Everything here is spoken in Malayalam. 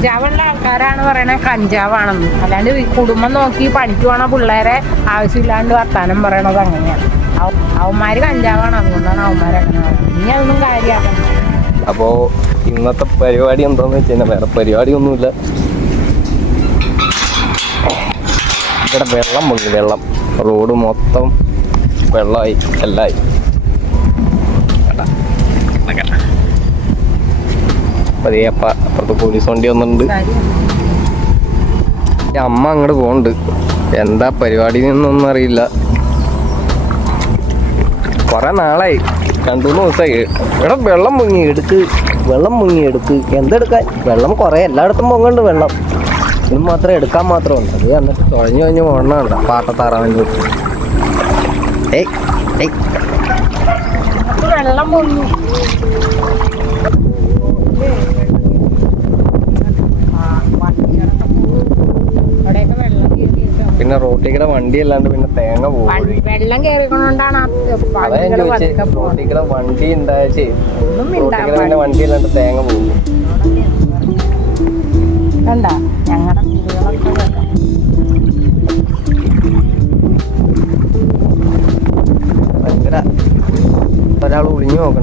കഞ്ചാവുള്ള ആൾക്കാരാണ് പറയണേ കഞ്ചാവാണെന്ന്. അല്ലാണ്ട് കുടുംബം നോക്കി പണിക്ക് പോണ പിള്ളേരെ ആവശ്യമില്ലാണ്ട് വർത്താനം പറയണത് അങ്ങനെയാണ്. അവന്മാര് കഞ്ചാവാണ്, അതുകൊണ്ടാണ് അവന്മാരങ്ങനെ പറയുന്നത്. ഇനി അതൊന്നും കാര്യമാക്കണം. അപ്പോ ഇന്നത്തെ പരിപാടി എന്താന്ന് വെച്ച് കഴിഞ്ഞാൽ വേറെ പരിപാടിയൊന്നുമില്ല. ഇവിടെ വെള്ളം പൊങ്ങി, വെള്ളം റോഡ് മൊത്തം വെള്ളമായി, എല്ലായി. അപ്പുറത്ത് പോലീസ് വണ്ടി വന്നിട്ടുണ്ട്. അമ്മ അങ്ങോട്ട് പോകുന്നുണ്ട്. എന്താ പരിപാടി എന്നൊന്നും അറിയില്ല. കുറെ നാളായി, 2-3 ദിവസമായി. ഇവിടെ വെള്ളം മുങ്ങി എടുത്ത് എന്തെടുക്കാൻ? വെള്ളം കുറെ എല്ലായിടത്തും പൊങ്ങുന്നുണ്ട് വെള്ളം. ഇത് മാത്രം എടുക്കാൻ മാത്രമുണ്ട്. അത് എന്നിട്ട് തുഴഞ്ഞു പോകണുണ്ട് പാട്ടത്താറാൻ വെച്ച്. വെള്ളം പൊങ്ങി. പിന്നെ റോട്ടിൽ കൂടെ വണ്ടി അല്ലാണ്ട് പിന്നെ തേങ്ങ പോകും. വെള്ളം കയറിക്കൊണ്ടാണ് റോട്ടിൽ കൂടെ വണ്ടി ഉണ്ടായേ. പിന്നെ വണ്ടി അല്ലാണ്ട് തേങ്ങ പോകും. കണ്ട ഞങ്ങളുടെ വീടുകളൊക്കെ ഭയങ്കര ഒരാൾ ഒളിഞ്ഞു നോക്കണ്ട.